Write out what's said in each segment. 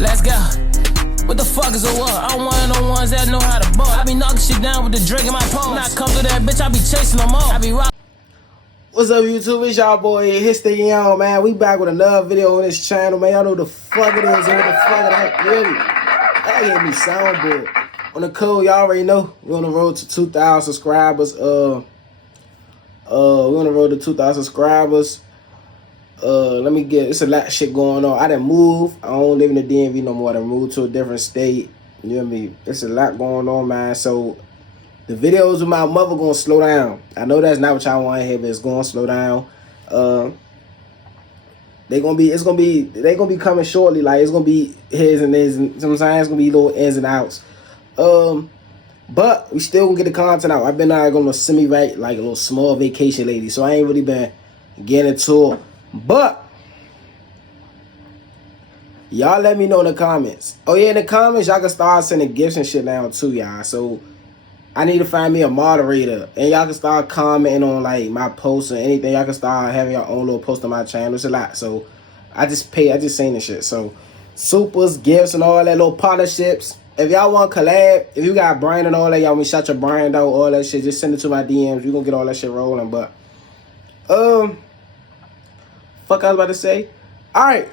Let's go. What the fuck is a what? I'm one of the ones that know how to ball. I be knocking shit down with the drink in my palm. When I come through that bitch, I be chasing them all. I be rock. What's up, YouTube? It's y'all boy, HitstickReacts, man. We back with another video on this channel, man. Y'all know the fuck it is. What the fuck it is, really? That gave me soundboard. On the code, y'all already know. We're on the road to 2,000 subscribers. We're on the road to 2,000 subscribers. Let me get, it's a lot of shit going on. I done moved. I don't live in the DMV no more. I done moved to a different state. You know what I mean? It's a lot going on, man. So the videos with my mother gonna slow down. I know that's not what y'all want to hear, but it's gonna slow down. They gonna be coming shortly. Like it's gonna be his and his. And sometimes it's gonna be little ins and outs. But we still gonna get the content out. I've been on a semi-right, like a little small vacation lately, so I ain't really been getting into it. But y'all let me know in the comments. Oh yeah, in the comments y'all can start sending gifts and shit now too, y'all. So I need to find me a moderator, and y'all can start commenting on like my posts or anything. Y'all can start having your own little post on my channel. It's a lot, so I just saying this shit. So supers, gifts, and all that little partnerships. If y'all want collab, if you got brand and all that, y'all want me shout your brand out, all that shit, just send it to my DMs. We gonna get all that shit rolling. But fuck I was about to say. Alright,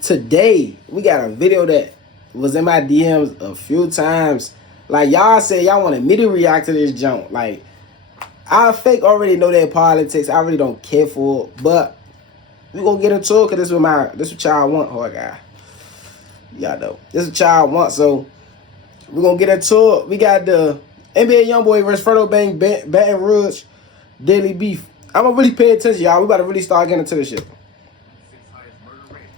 today we got a video that was in my DMs a few times. Like y'all said y'all wanted me to react to this junk. Like I fake already know that politics. I really don't care for it. But we gonna get into it because this what y'all want. Oh god. Y'all know. This is what y'all want. So we're gonna get into it. We got the NBA Youngboy versus Fredo Baton Rouge daily beef. I'm gonna really pay attention, y'all. We about to really start getting into this shit.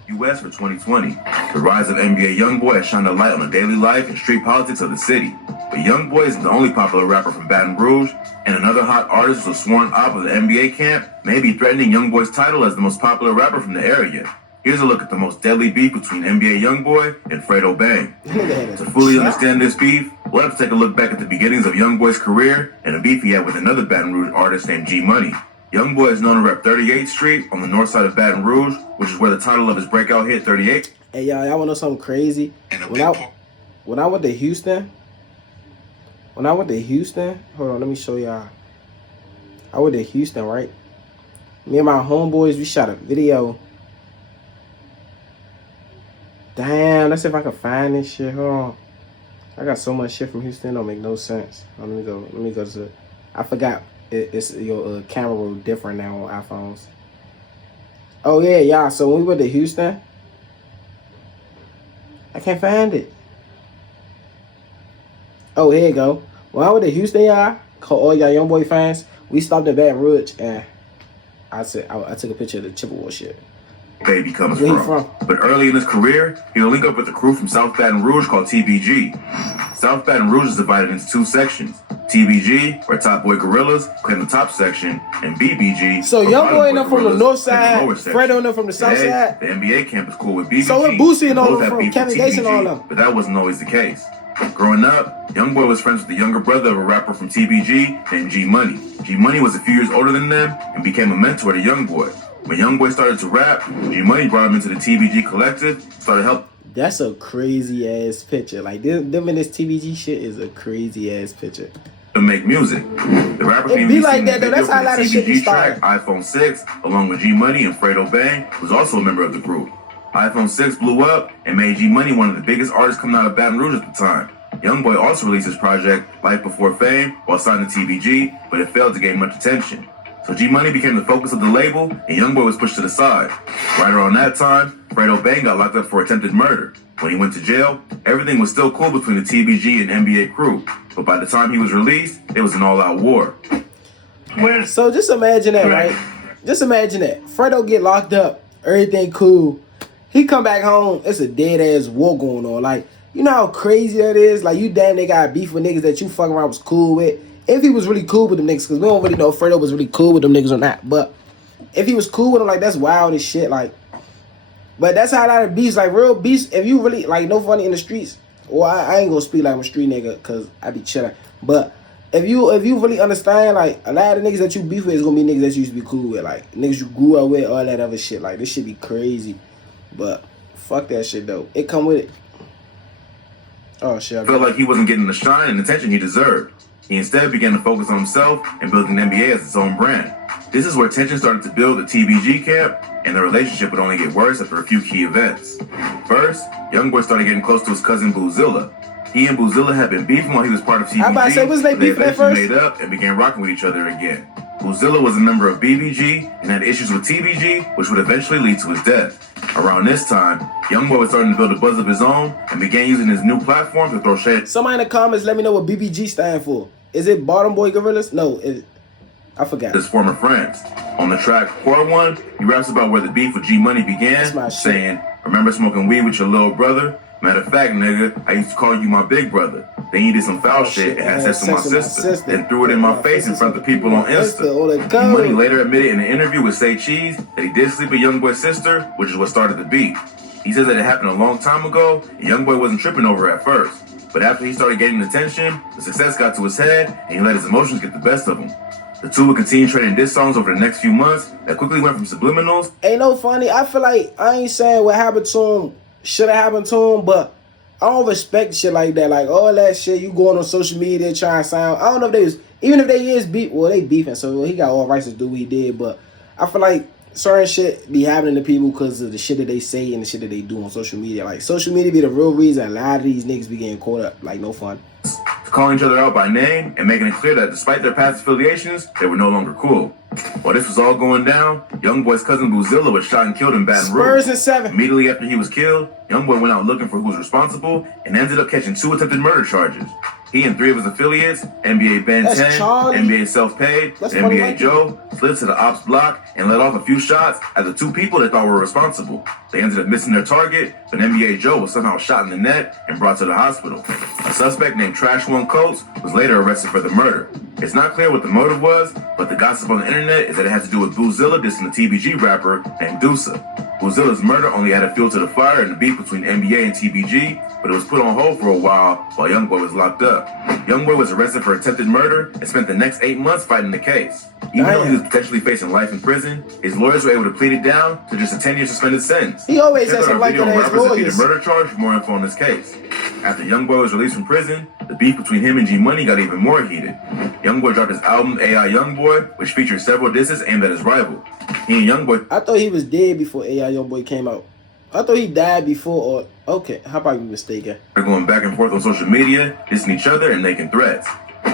U.S. for 2020. The rise of NBA Youngboy has shined a light on the daily life and street politics of the city. But Youngboy isn't the only popular rapper from Baton Rouge, and another hot artist who's a sworn op of the NBA camp may be threatening Youngboy's title as the most popular rapper from the area. Here's a look at the most deadly beef between NBA Youngboy and Fredo Bang. To fully understand this beef, we'll have to take a look back at the beginnings of Youngboy's career and a beef he had with another Baton Rouge artist named G Money. Youngboy is known to rep 38th Street on the north side of Baton Rouge, which is where the title of his breakout hit 38. Hey y'all wanna know something crazy? When I went to Houston, hold on, let me show y'all. I went to Houston, right? Me and my homeboys, we shot a video. Damn, let's see if I can find this shit. Hold on. I got so much shit from Houston, it don't make no sense. Let me go to, I forgot. It's your camera roll different now on iPhones. Oh yeah, y'all. So when we went to Houston, I can't find it. Oh, here you go. When I went to Houston, y'all, call all y'all Youngboy fans. We stopped at Baton Rouge and I took a picture of the Chippewa shit. Baby comes from. But early in his career, he'll link up with a crew from South Baton Rouge called TBG. South Baton Rouge is divided into two sections. TBG, where Top Boy Gorillas claim the top section, and BBG. So Youngboy and them from the north side, Fredo and them from the south side. The NBA camp is cool with BBG. So we're Boosie and all them from Kevin Gates and all them. But that wasn't always the case. Growing up, Youngboy was friends with the younger brother of a rapper from TBG named G Money. G Money was a few years older than them and became a mentor to Youngboy. When Youngboy started to rap, G Money brought him into the TBG collective, started helping. That's a crazy ass picture. Like them and this TBG shit is a crazy ass picture. To make music. The rapper came be like that though. That's how a lot of shit be started. iPhone 6, along with G Money and Fredo Bang, was also a member of the group. iPhone 6 blew up and made G Money one of the biggest artists coming out of Baton Rouge at the time. Youngboy also released his project Life Before Fame while signed to TBG, but it failed to gain much attention. So G Money became the focus of the label, and Youngboy was pushed to the side. Right around that time, Fredo Bang got locked up for attempted murder. When he went to jail, everything was still cool between the TBG and NBA crew. But by the time he was released, it was an all-out war. So just imagine that, right? Just imagine that. Fredo get locked up, everything cool. He come back home, it's a dead-ass war going on. Like, you know how crazy that is? Like, you damn they got beef with niggas that you fucking around was cool with. If he was really cool with them niggas, because we don't really know if Fredo was really cool with them niggas or not. But if he was cool with them, like, that's wild as shit. Like, but that's how a lot of beefs, like real beefs, if you really, like, no funny in the streets. Well, I ain't gonna speak like I'm a street nigga, because I be chilling. But if you really understand, like, a lot of niggas that you beef with is gonna be niggas that you used to be cool with. Like, niggas you grew up with, all that other shit. Like, this shit be crazy. But Fuck that shit though. It come with it. Oh shit. Felt like he wasn't getting the shine and attention he deserved. He instead began to focus on himself and building the NBA as its own brand. This is where tension started to build at TBG camp, and the relationship would only get worse after a few key events. First, Youngboy started getting close to his cousin Boozilla. He and Boozilla had been beefing while he was part of TBG. I about to say, was they beefing at first? Made up and began rocking with each other again. Boozilla was a member of BBG and had issues with TBG, which would eventually lead to his death. Around this time, Youngboy was starting to build a buzz of his own and began using his new platform to throw shade. Somebody in the comments let me know what BBG stand for. Is it Bottom Boy Gorillas? No, I forgot. His former friends. On the track Pour One, he raps about where the beef with G Money began, saying, "Remember smoking weed with your little brother? Matter of fact, nigga, I used to call you my big brother. Then you did some foul shit and had sex with my sister. Then threw it in my face in front of people on Insta." G Money later admitted in an interview with Say Cheese that he did sleep with Youngboy's sister, which is what started the beef. He says that it happened a long time ago, and Youngboy wasn't tripping over it at first. But after he started getting attention, the success got to his head, and he let his emotions get the best of him. The two would continue trading diss songs over the next few months that quickly went from subliminals. Ain't no funny. I feel like I ain't saying what happened to him should have happened to him, but I don't respect shit like that. Like all that shit, you going on social media trying to sound. I don't know if they was, even if they is beef. Well, they beefing, so he got all rights to do what he did. But I feel like certain shit be happening to people because of the shit that they say and the shit that they do on social media. Like social media be the real reason a lot of these niggas be getting caught up. Like no fun. Calling each other out by name and making it clear that despite their past affiliations, they were no longer cool. While this was all going down, Youngboy's cousin Boozilla was shot and killed in Baton Rouge. Spurs in 7. Immediately after he was killed, Youngboy went out looking for who was responsible and ended up catching 2 attempted murder charges. He and 3 of his affiliates, NBA Ben 10, NBA Self-Paid, and NBA Joe, slid to the ops block and let off a few shots at the 2 people they thought were responsible. They ended up missing their target, but NBA Joe was somehow shot in the neck and brought to the hospital. A suspect named Trash One Coates was later arrested for the murder. It's not clear what the motive was, but the gossip on the internet is that it had to do with Boozilla dissing the TBG rapper named Deusa. Boozilla's murder only added fuel to the fire in the beef between NBA and TBG, but it was put on hold for a while Youngboy was locked up. Youngboy was arrested for attempted murder and spent the next 8 months fighting the case. Even though he was potentially facing life in prison, his lawyers were able to plead it down to just a 10-year suspended sentence. He always has some like that as lawyers. Murder charge for more info on this case. After Youngboy was released from prison, the beef between him and G Money got even more heated. Youngboy dropped his album AI Youngboy, which featured several disses aimed at his rival. He and Youngboy. I thought he was dead before AI Youngboy came out. I thought he died before, or okay, how about you mistaken? They're going back and forth on social media, dissing each other and making threats.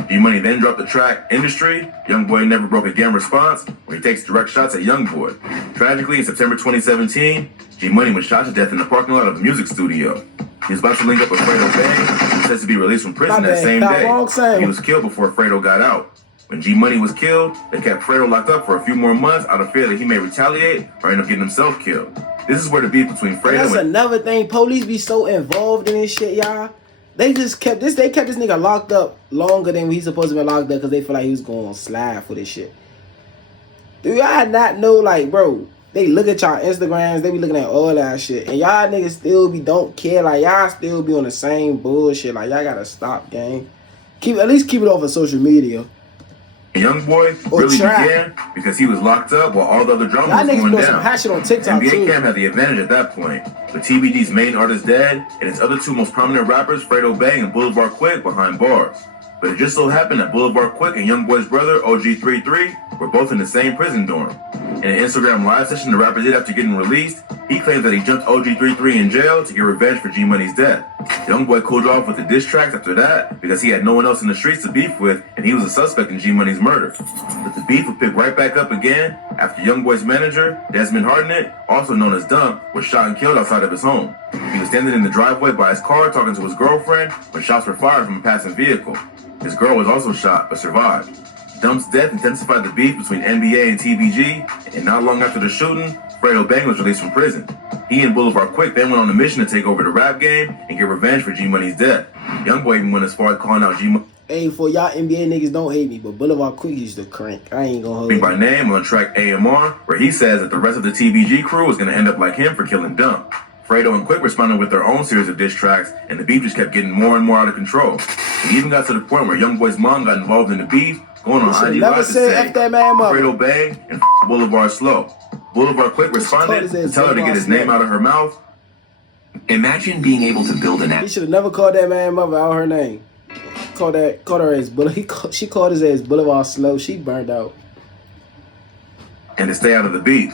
G Money then dropped the track Industry. Youngboy Never Broke Again response, where he takes direct shots at Youngboy. Tragically, in September 2017, G Money was shot to death in the parking lot of a music studio. He was about to link up with Fredo Bang, who says to be released from prison that same day. He was killed before Fredo got out. When G Money was killed, they kept Fredo locked up for a few more months out of fear that he may retaliate or end up getting himself killed. This is where the beef between Fredo and that's another thing. Police be so involved in this shit, y'all. They just kept this. They kept this nigga locked up longer than he's supposed to be locked up because they feel like he was going to slide for this shit. Do y'all not know, like, bro? They look at y'all Instagrams. They be looking at all that shit, and y'all niggas still don't care. Like y'all still be on the same bullshit. Like y'all gotta stop, gang. At least keep it off of social media. Youngboy really began because he was locked up while all the other drama was going down. Some shit on TikTok NBA Cam had the advantage at that point, with TBG's main artist dead and his other 2 most prominent rappers, Fredo Bang and Boulevard Quick, behind bars. But it just so happened that Boulevard Quick and Youngboy's brother, OG33, were both in the same prison dorm. In an Instagram live session the rapper did after getting released, he claimed that he jumped OG33 in jail to get revenge for G Money's death. Youngboy cooled off with the diss tracks after that because he had no one else in the streets to beef with, and he was a suspect in G Money's murder. But the beef would pick right back up again after Youngboy's manager, Desmond Hartnett, also known as Dump, was shot and killed outside of his home. He was standing in the driveway by his car talking to his girlfriend when shots were fired from a passing vehicle. His girl was also shot but survived. Dump's death intensified the beef between NBA and TBG, and not long after the shooting, Fredo Bang was released from prison. He and Boulevard Quick then went on a mission to take over the rap game and get revenge for G Money's death. Youngboy even went as far as calling out G Money. Hey, for y'all NBA niggas, don't hate me, but Boulevard Quick used to crank. I ain't gonna hold by name on track AMR, where he says that the rest of the TBG crew is gonna end up like him for killing Dump. Fredo and Quick responded with their own series of diss tracks, and the beef just kept getting more and more out of control. It even got to the point where Youngboy's mom got involved in the beef, going on IG Live to say Fredo Bang and Boulevard slow. Boulevard Quick responded to tell her to get his name out of her mouth. Imagine being able to build an He should have never called that man mother out her name. Called her ass she called his ass Boulevard Slow. She burned out. And to stay out of the beef.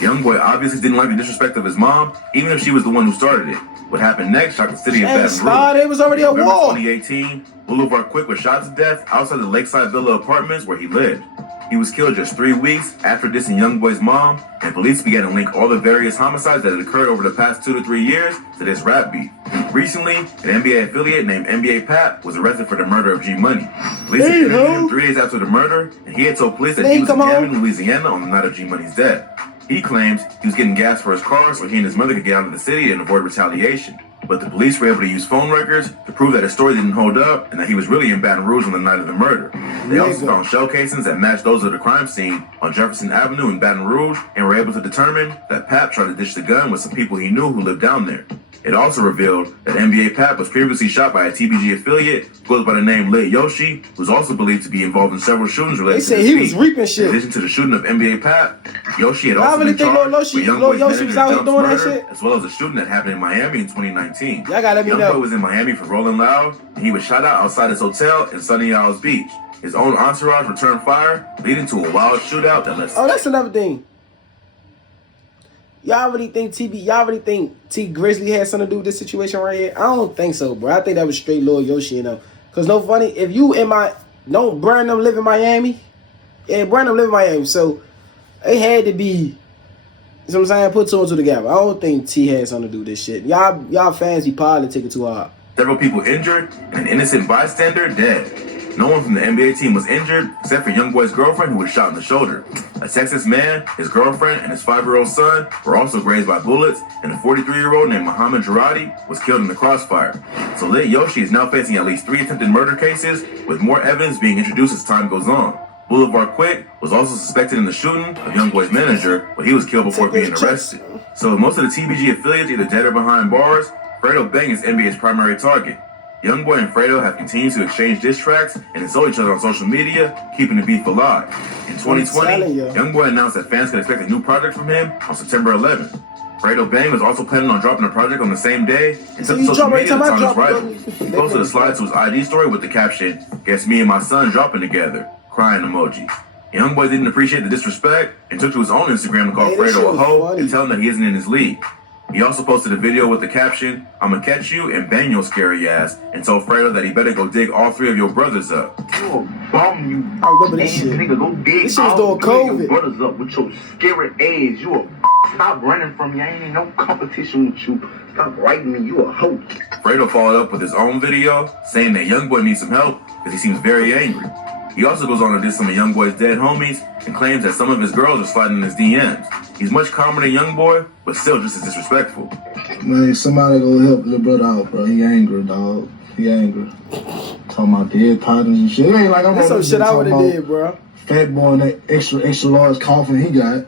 Youngboy obviously didn't like the disrespect of his mom, even if she was the one who started it. What happened next shocked the city of Baton Rouge. It was already a war. 2018, Boulevard Quick was shot to death outside the Lakeside Villa apartments where he lived. He was killed just 3 weeks after dissing Youngboy's mom, and police began to link all the various homicides that had occurred over the past 2 to 3 years to this rap beef. Recently, an NBA affiliate named NBA Pap was arrested for the murder of G Money. Police interviewed him 3 days after the murder, and he had told police that he was in Hammond, Louisiana on the night of G Money's death. He claims he was getting gas for his car so he and his mother could get out of the city and avoid retaliation. But the police were able to use phone records to prove that his story didn't hold up and that he was really in Baton Rouge on the night of the murder. They also found shell casings that matched those of the crime scene on Jefferson Avenue in Baton Rouge and were able to determine that Pap tried to ditch the gun with some people he knew who lived down there. It also revealed that NBA Pap was previously shot by a TBG affiliate who goes by the name Lit Yoshi, who's also believed to be involved in several shootings related to he was reaping shit. In addition to the shooting of NBA Pap, Yoshi had also been charged with Youngboy's was out doing that shit, as well as a shooting that happened in Miami in 2019. Y'all gotta let me know. Youngboy was in Miami for Rolling Loud, and he was shot out outside his hotel in Sunny Isles Beach. His own entourage returned fire, leading to a wild shootout that left. Oh, that's another thing. Y'all really think T Grizzly had something to do with this situation right here? I don't think so, bro. I think that was straight Lil Yoshi, you know. Cause no funny, if you don't burn them live in Miami. Yeah, burn them live in Miami. So it had to be, you know what I'm saying, put 2 and 2 together. I don't think T had something to do with this shit. Y'all fans be politicking too hard. Several people injured and an innocent bystander dead. No one from the NBA team was injured except for Youngboy's girlfriend who was shot in the shoulder. A Texas man, his girlfriend, and his 5-year-old son were also grazed by bullets, and a 43-year-old named Muhammad Jarati was killed in the crossfire. So Lit Yoshi is now facing at least 3 attempted murder cases, with more evidence being introduced as time goes on. Boulevard Quick was also suspected in the shooting of Youngboy's manager, but he was killed before being arrested. So most of the TBG affiliates either dead or behind bars. Fredo Bang is NBA's primary target. Youngboy and Fredo have continued to exchange diss tracks and insult each other on social media, keeping the beef alive. In 2020, Youngboy announced that fans could expect a new project from him on September 11th. Fredo Bang was also planning on dropping a project on the same day and took to social media to taunt his rival. He posted a slide to his IG story with the caption, "Guess me and my son dropping together," crying emojis. Youngboy didn't appreciate the disrespect and took to his own Instagram to call Fredo a hoe and tell him that he isn't in his league. He also posted a video with the caption, "I'ma catch you and bang your scary ass," and told Fredo that he better go dig all 3 of your brothers up. You a bum, you I remember this shit. nigga. Go dig This shit was all during 3 of COVID. your brothers up with your scary ass. You a stop running from me. I ain't in no competition with you. Stop writing me. You a hoe. Fredo followed up with his own video saying that Youngboy needs some help because he seems very angry. He also goes on to diss some of Youngboy's dead homies and claims that some of his girls are sliding in his DMs. He's much calmer than Youngboy, but still just as disrespectful. Man, somebody go help little brother out, bro. He angry, dog. He angry. Talking about dead titans and shit. It ain't like I'm That's some shit I would've did, bro. Fat boy and that extra large coffin he got.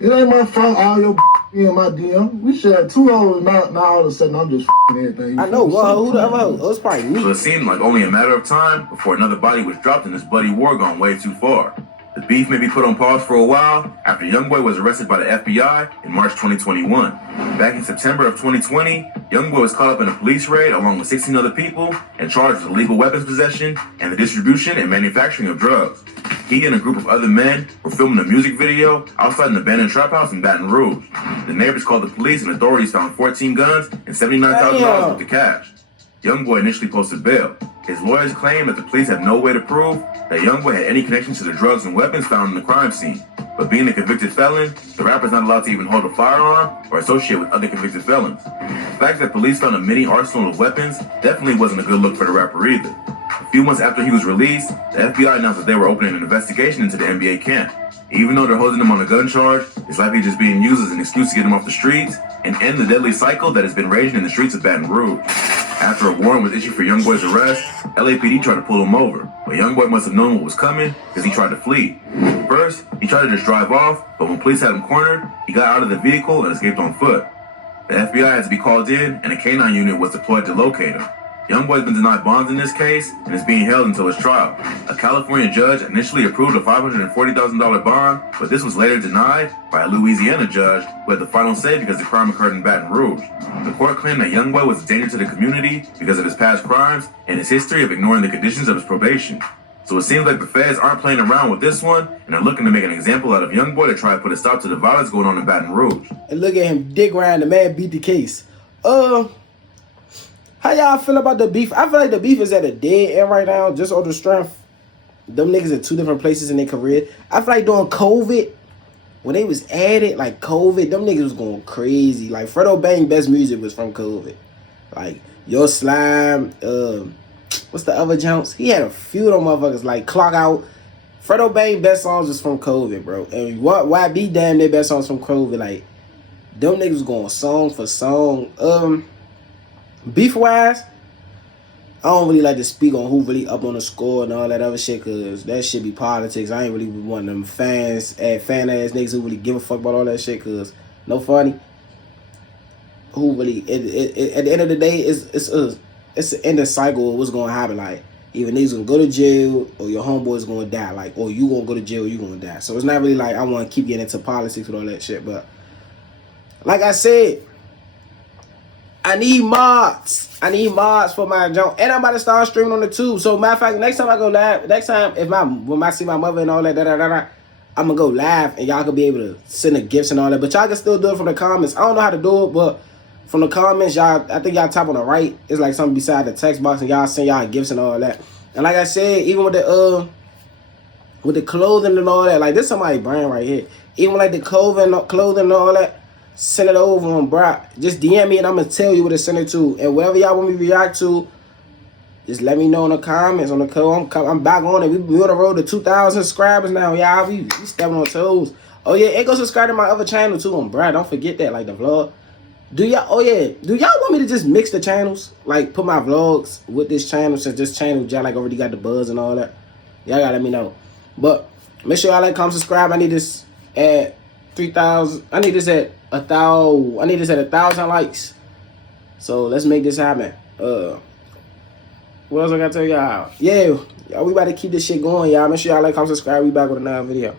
It ain't my fault all your in my DM. We should have 2 hoes, now all of a sudden I'm just everything. I know, well, who the other hoe? Oh, it's probably me. So it seemed like only a matter of time before another body was dropped in this bloody war gone way too far. The beef may be put on pause for a while after Youngboy was arrested by the FBI in March 2021. Back in September of 2020, Youngboy was caught up in a police raid along with 16 other people and charged with illegal weapons possession and the distribution and manufacturing of drugs. He and a group of other men were filming a music video outside an abandoned trap house in Baton Rouge. The neighbors called the police and authorities found 14 guns and $79,000 worth of cash. Youngboy initially posted bail. His lawyers claim that the police have no way to prove that Youngboy had any connection to the drugs and weapons found in the crime scene. But being a convicted felon, the rapper's not allowed to even hold a firearm or associate with other convicted felons. The fact that police found a mini arsenal of weapons definitely wasn't a good look for the rapper either. A few months after he was released, the FBI announced that they were opening an investigation into the NBA camp. Even though they're holding him on a gun charge, it's likely just being used as an excuse to get him off the streets and end the deadly cycle that has been raging in the streets of Baton Rouge. After a warrant was issued for Youngboy's arrest, LAPD tried to pull him over, but Youngboy must have known what was coming because he tried to flee. First, he tried to just drive off, but when police had him cornered, he got out of the vehicle and escaped on foot. The FBI had to be called in, and a canine unit was deployed to locate him. Youngboy's been denied bonds in this case and is being held until his trial. A California judge initially approved a $540,000 bond, but this was later denied by a Louisiana judge who had the final say because the crime occurred in Baton Rouge. The court claimed that Youngboy was a danger to the community because of his past crimes and his history of ignoring the conditions of his probation. So it seems like the feds aren't playing around with this one and are looking to make an example out of Youngboy to try to put a stop to the violence going on in Baton Rouge. And look at him dick around, the man beat the case. How y'all feel about the beef? I feel like the beef is at a dead end right now, just on the strength. Them niggas in two different places in their career. I feel like during COVID, when they was at it, like COVID, them niggas was going crazy. Like Fredo Bang best music was from COVID. Like Your Slime, what's the other jumps? He had a few of them motherfuckers like Clock Out. Fredo Bang best songs was from COVID, bro. And why be damn their best songs from COVID? Like them niggas going song for song. Beef wise, I don't really like to speak on who really up on the score and all that other shit, cause that shit be politics. I ain't really one of them fan ass niggas who really give a fuck about all that shit, cause no funny. Who really at the end of the day it's the end of cycle of what's gonna happen. Like either niggas gonna go to jail or your homeboy's gonna die. Like or you gonna go to jail or you gonna die. So it's not really like I wanna keep getting into politics with all that shit, but like I said, I need mods. I need mods for my junk. And I'm about to start streaming on the tube. So matter of fact, next time I go live, next time when I see my mother and all that, I'm gonna go live and y'all can be able to send the gifts and all that. But y'all can still do it from the comments. I don't know how to do it, but from the comments, y'all, I think y'all type on the right. It's like something beside the text box and y'all send y'all gifts and all that. And like I said, even with the clothing and all that, like this somebody's brand right here. Even like the clothing and all that. Send it over on bro. Just DM me and I'm gonna tell you what to send it to. And whatever y'all want me to react to, just let me know in the comments. On the code, I'm back on it. We on the road to 2,000 subscribers now, y'all. We stepping on toes. Oh yeah, and go subscribe to my other channel too on bro. Don't forget that, like the vlog. Do y'all want me to just mix the channels? Like put my vlogs with this channel since this channel y'all like already got the buzz and all that. Y'all gotta let me know. But make sure y'all like, comment, subscribe. I need this at 3,000. I need this at 1,000. I need this at 1,000 likes. So let's make this happen. What else I gotta tell y'all? Yeah, we about to keep this shit going, y'all. Make sure y'all like, comment, subscribe. We back with another video.